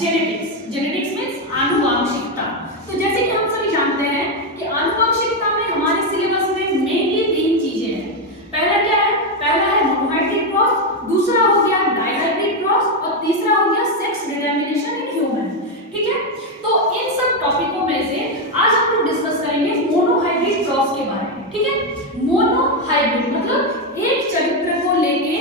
Genetics. Genetics means आनुवांशिकता। तो जैसे कि हम सभी जानते हैं कि आनुवांशिकता में हमारे सिलेबस में मेनली 3 चीजें हैं। पहला क्या है? पहला है मोनोहाइब्रिड क्रॉस, दूसरा हो गया डाइहाइब्रिड क्रॉस और तीसरा हो गया सेक्स डिटरमिनेशन इन ह्यूमन। ठीक है, तो इन सब टॉपिकों में से आज हम लोग डिस्कस करेंगे मोनोहाइब्रिड क्रॉस के बारे में। ठीक है, मोनोहाइब्रिड मतलब एक चरित्र को लेके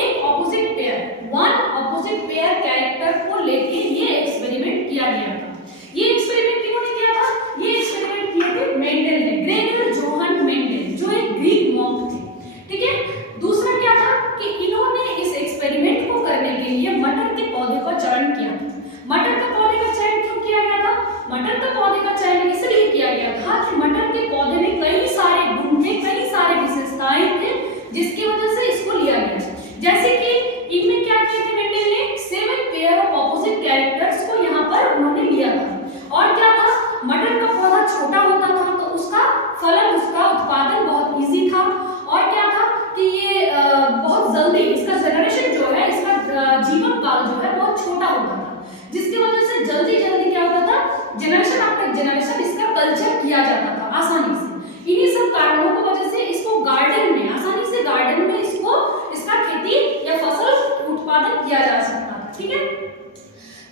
एक opposite pair, one opposite pair character को लेके ये एक्सपेरिमेंट किया गया था। ये एक्सपेरिमेंट किन्होंने किया था? ये एक्सपेरिमेंट किए थे मेंडल ने, ग्रेगर जोहान मेंडल, जो एक ग्रीक मॉन्क थे। ठीक है, दूसरा क्या था कि इन्होंने इस एक्सपेरिमेंट को करने के लिए मटर के पौधे का चयन किया था। मटर के पौधे का चयन क्यों किया गया था? मटर के पौधे का चयन इसलिए किया गया था कि मटर के पौधे में कई सारे गुण थे, कई सारे विशेषताएं थे, जिसकी वजह से इसको लिया गया। जैसे कि इनमें क्या किया था मेंडल ने? 7 पेयर ऑफ ऑपोजिट कैरेक्टर्स को यहाँ पर उन्होंने लिया था। और क्या था? मटर का पौधा छोटा होता था तो उसका फलन, उसका उत्पादन बहुत इजी था। और क्या था कि ये बहुत जल्दी, इसका जनरेशन जो है, इसका जीवन काल जो है बहुत छोटा होता था, जिसकी वजह से जल्दी जल्दी क्या होता था, जनरेशन आफ्टर जनरेशन इसका कल्चर किया जाता था आसानी से। इन्हीं सब कारणों की वजह से इसको गार्डन में, आसानी से गार्डन में इसको, इसका खेती या फसल उत्पादन किया जा सकता था। ठीक है,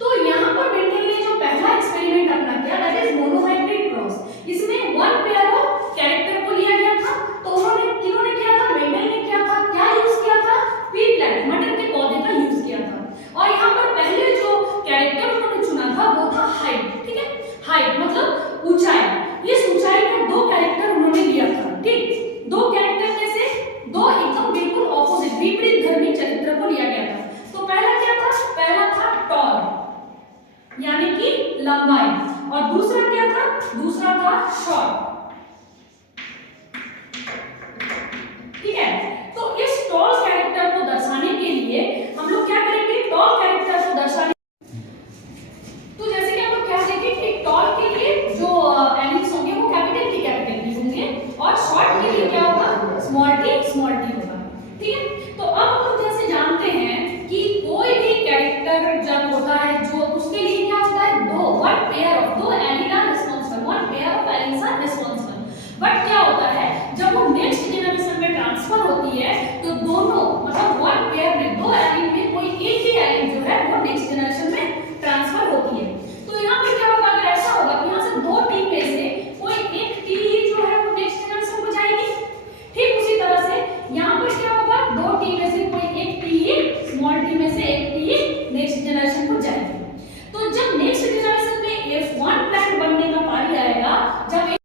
तो यहाँ पर मेंडल ने जो पहला एक्सपेरिमेंट अपना किया, दैट इज मोनोहाइब्रिड क्रॉस। इसमें 1 पेयर ऑफ कैरेक्टर को लिया गया था। तो उन्होंने किन्होंने किया था? मेंडल ने किया था। क्या यूज किया था? पी प्लांट, मटर के पौधे का यूज किया था। और यहाँ पर पहले जो कैरेक्टर उन्होंने चुना था वो था हाइट। ठीक है, हाइट मतलब ऊंचाई। इस ऊंचाई का 2 कैरेक्टर उन्होंने लिया था। ठीक, 2 कैरेक्टर में से 2 एकदम बिल्कुल ऑपोजिट, विपरीत धर्मी चरित्र को लिया गया था। तो पहला क्या था? पहला था टॉल यानी कि लंबाई, और दूसरा क्या था? दूसरा था शॉर्ट। ठीक है, तो इस टॉल कैरेक्टर को दर्शाने के लिए हम लोग क्या करेंगे? टॉल कैरेक्टर को दर्शाने, तो जैसे कि हम लोग क्या देखेंगे कि टॉल के लिए जो एलिप्स होंगे वो कैपिटल टी होंगे, और शॉर्ट के लिए क्या होगा? स्मॉल टी होगा। ठीक है, तो अब हम लोग जैसे जानते हैं कि कोई भी कैरेक्टर जब होता है जो उसके लिए क्या होता है? 1 pair of 2 allele are responsible, 1 pair of alleles are responsible. But क्या होता है जब वो नेक्स्ट जनरेशन में ट्रांसफर होती है तो दोनों मतलब 1 पेयर में 2 एलील में कोई एक ही एलील जो है वो नेक्स्ट जनरेशन में ट्रांसफर होती है। तो यहाँ पे क्या होगा? अगर ऐसा होगा कि यहाँ से 2 टी में से कोई एक टी जो है वो नेक्स्ट जनरेशन को जाएगी। ठीक उसी तरह से यहाँ पर क्या होगा? 2 टी में से कोई एक टी, स्मॉल टी में से एक टी नेक्स्ट जनरेशन को जाएगी। तो जब नेक्स्ट जनरेशन में F1 प्लांट बनने का पारी आएगा, जब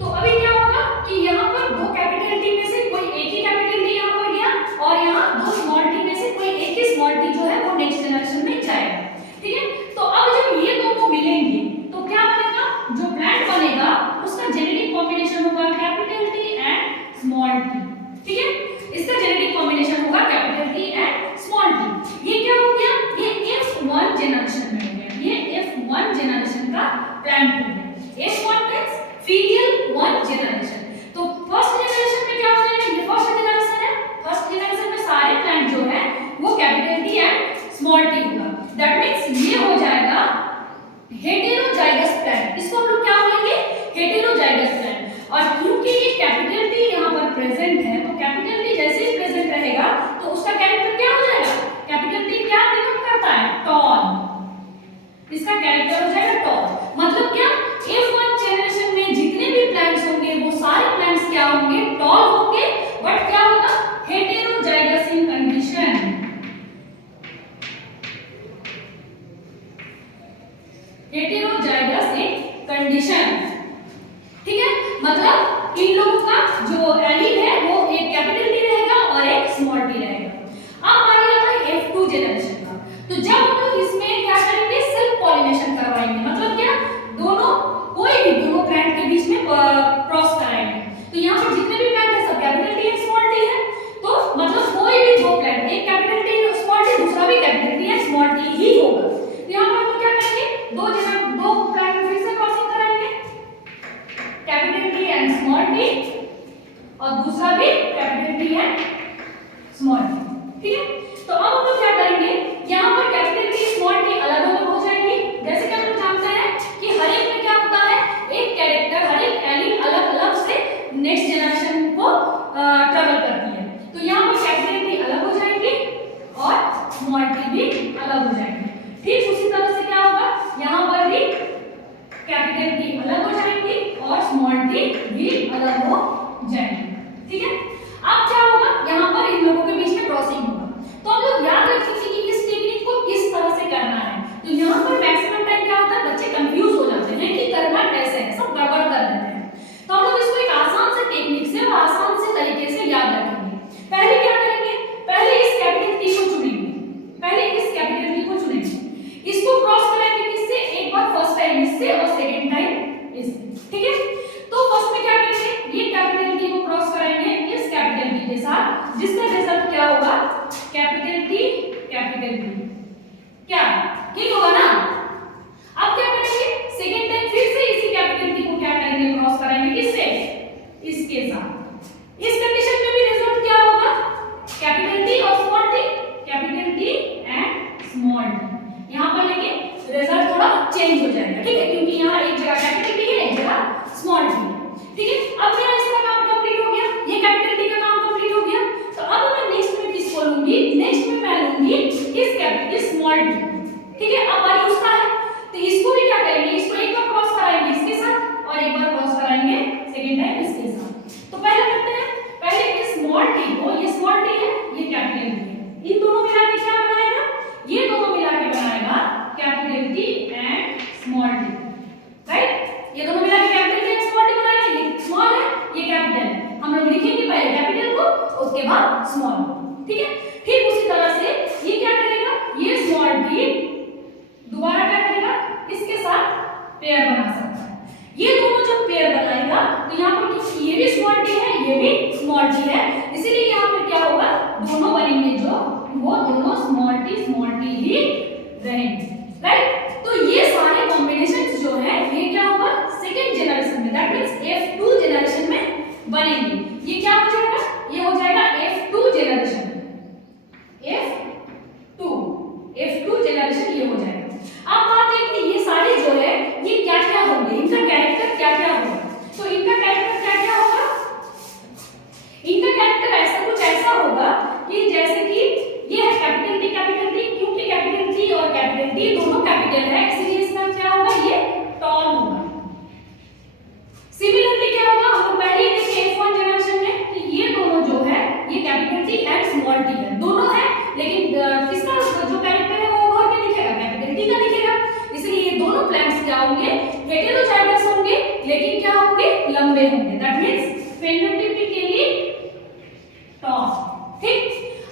तो अभी क्या होगा कि यहाँ पर 2 कैपिटल टी में से कोई एक ही कैपिटल टी यहाँ पर गया, और यहाँ 2 स्मॉल टी में से कोई एक ही स्मॉल टी जो है वो नेक्स्ट जनरेशन में जाएगा। ठीक है, तो अब जब ये दोनों मिलेंगे तो क्या बनेगा? जो प्लांट बनेगा उसका जेनेटिक कॉम्बिनेशन होगा capital T and small T. ठीक है, इसका जेनेटिक कॉम्बिनेशन होगा capital T and small T. ये क्या हो गया? ये F1 जनरेशन में हो गया, ये F1 जनरेशन का प्लांट हो गया। F1 means filial 1 generation. तो फर्स्ट जनरेशन में क्या हो जाएगा? ये फर्स्ट जनरेशन है, फर्स्ट जनरेशन में सारे प्लांट जो है वो capital T and small T होगा। दैट मींस ये हो जाएगा हेटेरोजाइगस प्लांट। इसको हम लोग क्या बोलेंगे? Heterozygous plant. और क्योंकि ये कैपिटल टी यहाँ पर प्रेजेंट है, तो कैपिटल टी जैसे ही प्रेजेंट रहेगा तो उसका कैरेक्टर क्या हो जाएगा? कैपिटल टी क्या डिनोट करता है? टॉल। इसका कैरेक्टर हो जाएगा टॉल। मतलब क्या? F1 जनरेशन में जितने भी प्लांट्स होंगे वो सारे प्लांट्स क्या होंगे? टॉल होंगे। बट क्या होगा? हेटेरोजाइगस इन कंडीशन। हेटेरोजाइगस इन कंडीशन। ठीक है, मतलब इन लोगों का जो एलील है वो एक कैपिटल टी रहेगा और एक स्मॉल टी रहेगा। अब मान लिया था F2 जनरेशन का, तो जब हम लोग इसमें क्या करेंगे? सेल्फ पॉलिनेशन करवाएंगे। मतलब क्या? दोनों कोई भी दोनों प्लांट के बीच में क्रॉस कराएंगे। तो यहाँ पर जितने भी प्लांट है सब capital T and small T है। तो मतलब कोई भी 2 प्लांट, एक कैपिटल टी स्मॉल टी, दूसरा भी capital T and small T ही होगा। तो यहाँ पर हम क्या करेंगे? 2 प्लांट फिर से क्रॉसिंग कराएंगे, capital T and small T, और दूसरा भी capital T and small T. ठीक है, तो अब हम लोग क्या करेंगे? यहाँ पर कैपिटल टी स्मॉल टी अलग अलग हो जाएंगे ठीक है। अब क्या होगा, यहाँ पर इन लोगों के बीच में क्रॉसिंग होगा। तो हम लोग याद रखेंगे कि इस टेक्निक को किस तरह से करना है। तो यहाँ पर मैक्सिमम टाइम क्या होता है, बच्चे कंफ्यूज हो जाते हैं कि करना कैसे है, सब गड़बड़ कर देते हैं। तो हम लोग इसको एक आसान से टेक्निक से और आसान से तरीके से याद रखेंगे। पहले क्या करेंगे, पहले इस कैपिटल टी को चुनेंगे, पहले इस कैपिटल टी को चुनेंगे, इसको क्रॉस कराएंगे किससे, एक बार फर्स्ट टाइम इससे और सेकंड टाइम इससे, ठीक है। तो फर्स्ट में क्या करेंगे, ये कैपिटल टी को क्रॉस कराएंगे इस कैपिटल टी के साथ, जिसका रिजल्ट क्या होगा, कैपिटल टी क्या ठीक होगा ना। अब क्या करेंगे, सेकंड टाइम फिर से इसी कैपिटल टी को क्या करेंगे, क्रॉस कराएंगे किससे, इसके साथ। इस कंडीशन में भी रिजल्ट क्या होगा, कैपिटल टी और small T, capital T and small T. यहां पर लेकिन रिजल्ट थोड़ा चेंज हो जाएगा, ठीक है, क्योंकि यहां एक जगह कैपिटल टी है, एक जगह स्मॉल टी है, ठीक है। अब मेरा इसका काम कंप्लीट हो गया, ये कैपिटल टी का काम कंप्लीट हो गया। तो अब मैं नेक्स्ट में किसको लूंगी, नेक्स्ट में मैं लूंगी इस कैपिटल स्मॉल टी, ठीक है। अब बारी उसका है, तो इसको भी क्या करेंगे, इसको एक बार क्रॉस कराएंगे इसके साथ और एक बार क्रॉस कराएंगे सेकंड टाइम इसके साथ। तो पहले करते हैं, पहले इस स्मॉल टी को, ये स्मॉल टी है, ये कैपिटल टी है, इन दोनों मिला के क्या बनाएगा, ये दोनों मिला के बनाएगा capital T and small T, right. ये दोनों मिला के capital T and small T बनाएगा, ये स्मॉल है, ये कैपिटल है। हम लोग लिखेंगे पहले कैपिटल को, उसके बाद स्मॉल, ठीक है। ठीक उसी तरह से ये क्या करेगा, ये स्मॉल टी दोबारा क्या करेगा, इसके साथ पेयर बना सकता है। ये दोनों जब पेयर बनाएगा तो यहाँ पर क्योंकि ये भी स्मॉल टी है, ये भी स्मॉल टी है, इसीलिए यहाँ पर क्या होगा, दोनों बनेंगे जो वो दोनों स्मॉल टी ही रहेंगे, राइट। तो ये सारे कॉम्बिनेशंस जो है ये क्या होगा, सेकंड जनरेशन में, दैट मींस F2 जनरेशन में बनेंगे। ये क्या हो जाएगा, ये हो जाएगा F2 जनरेशन, F2 जनरेशन ये हो जाएगा। अब बात है कि ये सारे जो है ये क्या-क्या होंगे, इनका कैरेक्टर क्या-क्या होगा। तो इनका कैरेक्टर क्या-क्या होगा, इनका कैरेक्टर ऐसा कुछ ऐसा होगा कि जैसे कि ये है कैपिटल टी, क्योंकि कैपिटल टी और कैपिटल टी दोनों कैपिटल है, इसलिए इसका क्या होगा, ये टॉल होगा। सिमिलरली क्या होगा, हम पहले ही देखे F1 जनरेशन में कि ये दोनों जो है ये capital T and small T है, दोनों है, लेकिन किसका जो कैरेक्टर है वो उभर के दिखेगा, कैपिटल टी का दिखेगा। इसलिए ये दोनों प्लांट्स क्या होंगे, हेटेरोजाइगस होंगे, लेकिन क्या होंगे, लंबे होंगे, दैट मींस फेनोटाइपिकली टॉल, ठीक।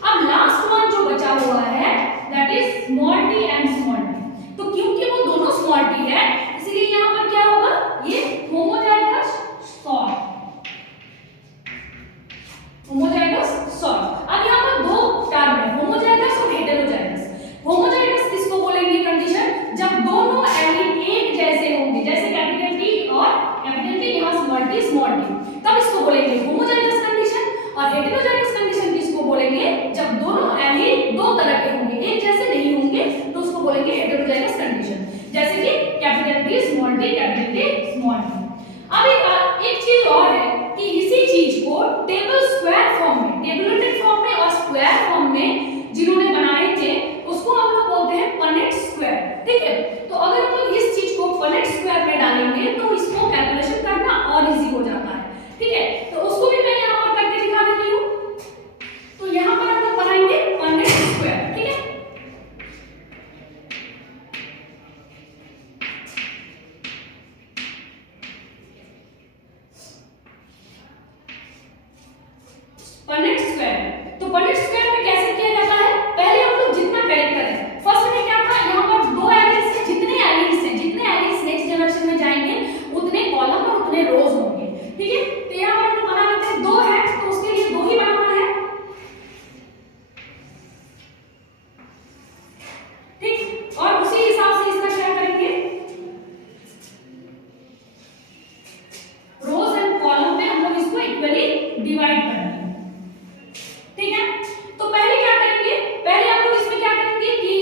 अब लास्ट वन जो बचा हुआ है that is small T and small T. तो क्योंकि वो दोनों स्मॉल टी है, इसलिए यहाँ पर क्या होगा, ये होमोजाइगस सॉर्ट। अब यहाँ पर दो टर्म है, होमोजाइगस और हेटेरोजाइगस। होमोजाइगस किसको बोलेंगे, कंडीशन जब दोनों एलिमेंट एक जैसे होंगे, जैसे कैपिटल टी और कैपिटल टी, यहाँ स्मॉल टी, तब इसको बोलेंगे होमोजाइगस कंडीशन। और हेटेरोजाइगस कंडीशन किसको बोलेंगे, जब दोनों एलिमेंट दो तरह के होंगे, एक जैसे नहीं होंगे, तो उसको बोलेंगे हेटेरोजाइगस कंडीशन, जैसे कि capital T small T, capital T small T. अब एक चीज और है कि इसी चीज को टेबल स्क्वायर फॉर्म में, टेबुलेटेड फॉर्म में और स्क्वायर फॉर्म में जिन्होंने बनाए थे उसको हम लोग बोलते हैं पनेट स्क्वायर, ठीक है। तो अगर हम लोग इस चीज को पनेट स्क्वायर में डालेंगे तो इसको कैलकुलेशन करना और इजी हो जाता है, ठीक है। तो उसको भी मैं यहाँ पर करके दिखा देती हूँ। तो यहाँ पर हम लोग बनाएंगे पनेट स्क्वायर, ठीक है। पनेट स्क्वायर, तो पनेट स्क्वायर में कैसे किया जाता है, पहले हम लोग जितना कैरेक्टर है, फर्स्ट में क्या था, यहाँ पर दो एलिमेंट्स है, जितने एलिमेंट्स नेक्स्ट जनरेशन में जाएंगे उतने कॉलम और उतने रोज होंगे, ठीक है। तो यहाँ पर हम लोग बना लेते हैं, दो है तो उसके लिए दो ही बनाना है, ठीक। और उसी हिसाब से इसका क्या करेंगे, रोज एंड कॉलम में हम लोग इसको इक्वली डिवाइड करेंगे, ठीक है। तो पहले क्या करेंगे, पहले हम लोग इसमें क्या करेंगे कि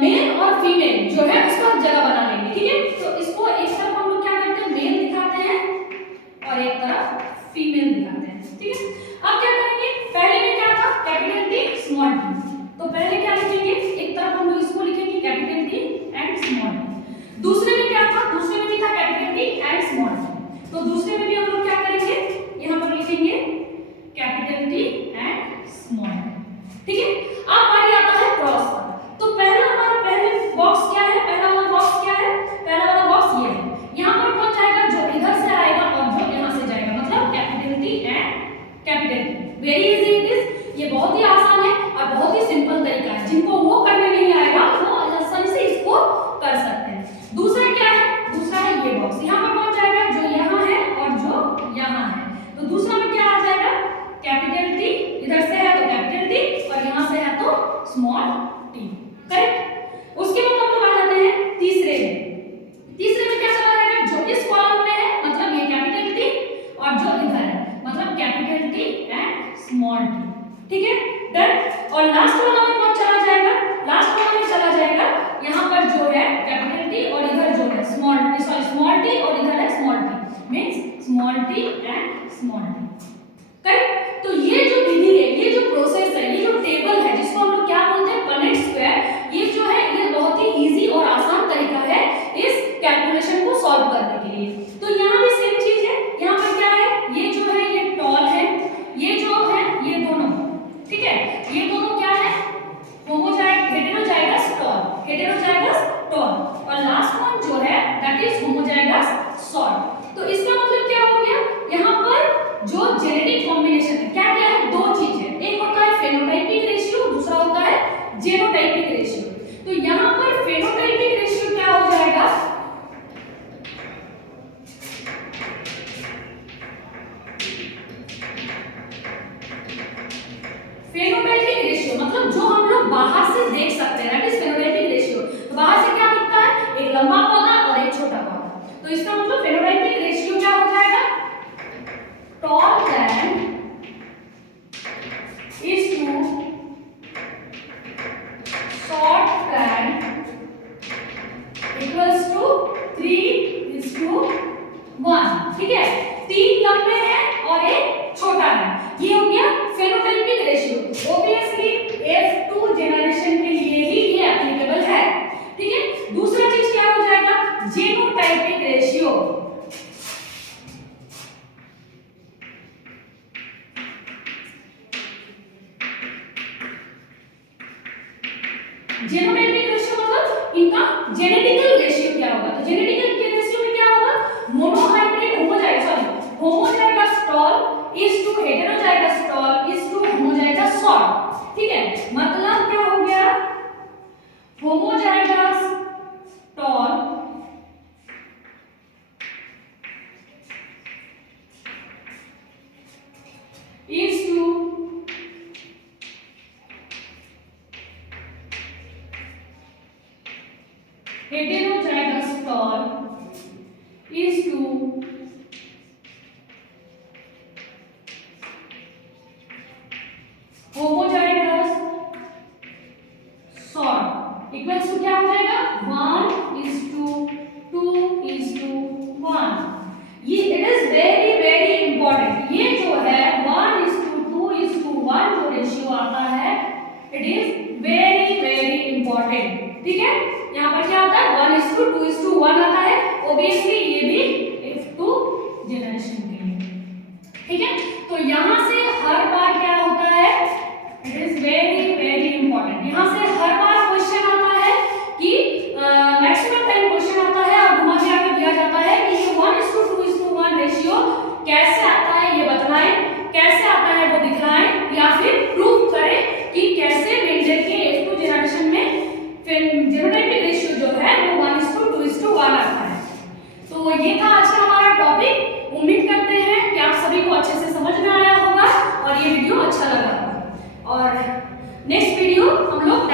मेल और फीमेल जो है उसका जगह बना लेंगे, ठीक है। तो इसको एक तरफ हम लोग क्या करते हैं, मेल दिखाते हैं और एक तरफ फीमेल दिखाते हैं, ठीक है। अब क्या करेंगे, पहले में क्या था, कैपिटल टी स्मॉल टी, तो पहले क्या लिखेंगे, एक तरफ हम लोग इसको लिखेंगे capital T and small T. दूसरे में क्या था, दूसरे में भी था capital T and small T, तो दूसरे में भी हम लोग क्या करेंगे, यहाँ पर लिखेंगे capital T. Very easy it is, ये बहुत ही आसान है और बहुत ही सिंपल तरीका है, जिनको वो करने नहीं आएगा वो आसानी से इसको कर सकते हैं। दूसरा क्या है, दूसरा है ये बॉक्स, यहाँ पर कौन जाएगा, जो यहाँ है और जो यहाँ है। तो दूसरा में क्या आ जाएगा, कैपिटल टी, इधर से है तो कैपिटल टी और यहाँ से है तो स्मॉल टी, करेक्ट। उसके बाद हम लोग आ जाते हैं तीसरे में। तीसरे में क्या चला जाएगा, जो इस कॉलम में है मतलब ये कैपिटल टी और जो इधर है मतलब capital T and small T, ठीक है, डन। और लास्ट वाला में कौन चला जाएगा, लास्ट वाला में चला जाएगा यहाँ पर जो है कैपिटल टी और इधर जो है स्मॉल टी और इधर है small T, means small T and small T, correct. तो ये जो विधि है, ये जो प्रोसेस है, ये जो टेबल है जिसको हम लोग क्या बोलते हैं, पनेट स्क्वायर, ये जो है ये बहुत ही इजी और आसान तरीका है इस कैलकुलेशन को सॉल्व करने के लिए। तो यहाँ भी सेम चीज है, यहाँ पर क्या है, ये जो है ये टॉल है, ये जो है ये दोनों, ठीक है, ये दोनों क्या है, हेटेरोजाइगस टॉल, हेटेरोजाइगस टॉल, और लास्ट वन जो है दैट इज होमोजाइगस शॉर्ट। तो इसका मतलब क्या हो गया, यहाँ पर जो जेनेटिक कॉम्बिनेशन है क्या क्या है, दो चीज है, एक होता है फेनोटाइपिक रेशियो, दूसरा होता है जीनोटाइपिक रेशियो। तो यहाँ पर फेनोटाइपिक रेशियो क्या हो जाएगा, फेनोटाइपिक रेशियो मतलब जो हम लोग बाहर से देख सकते हैं, दैट इज फेनोटाइपिक रेशियो। तो बाहर से क्या दिखता है, एक लंबा पौधा और एक छोटा पौधा, तो इसका मतलब फेनोटाइपिक रेशियो क्या हो जाएगा, tall then is to short then equals to 3:1, ठीक है, 3 लंबे हैं और एक छोटा है, ये हो गया phenotypic ratio. Obviously F2 generation के लिए ही ये एप्लीकेबल है, ठीक है। दूसरा चीज क्या हो जाएगा, जीनोटाइपिक रेशियो। जीनोटाइपिक रेशियो मतलब इनका जेनेटिकल रेशियो क्या होगा, तो जेनेटिकल के रेशियो में क्या होगा, monohybrid homozygous tall is to heterozygous tall is to homozygous short, ठीक है। मतलब क्या हो गया, homozygous tall is to heterozygous tall is to homozygous short equals to क्या हो जाएगा, 1:2:1। ये it is very very important, ये जो है 1:2:1 जो रेशियो आता है it is very very important, ठीक है। यहाँ पर क्या होता है, 1:2:1 आता है, ऑब्वियसली ये भी F2 जनरेशन के लिए, ठीक है। तो यहाँ से हर बार क्या होता है, it is very very important, यहाँ से हर बार क्वेश्चन आता है कि मैक्सिमम टाइम क्वेश्चन आता है और घुमा के आगे दिया जाता है कि ये 1:2:1 रेशियो कैसे आता है, ये बताएं, कैसे आता है वो दिखाएं, या फिर प्रूव करें कि कैसे मेंडल के F2 जनरेशन में जेनोटाइपिक रेशियो जो है वो 1:2:1 आता है। तो ये था आज का हमारा टॉपिक। उम्मीद करते हैं कि आप सभी को अच्छे से समझ में आया होगा और ये वीडियो अच्छा लगा होगा, और नेक्स्ट वीडियो हम लोग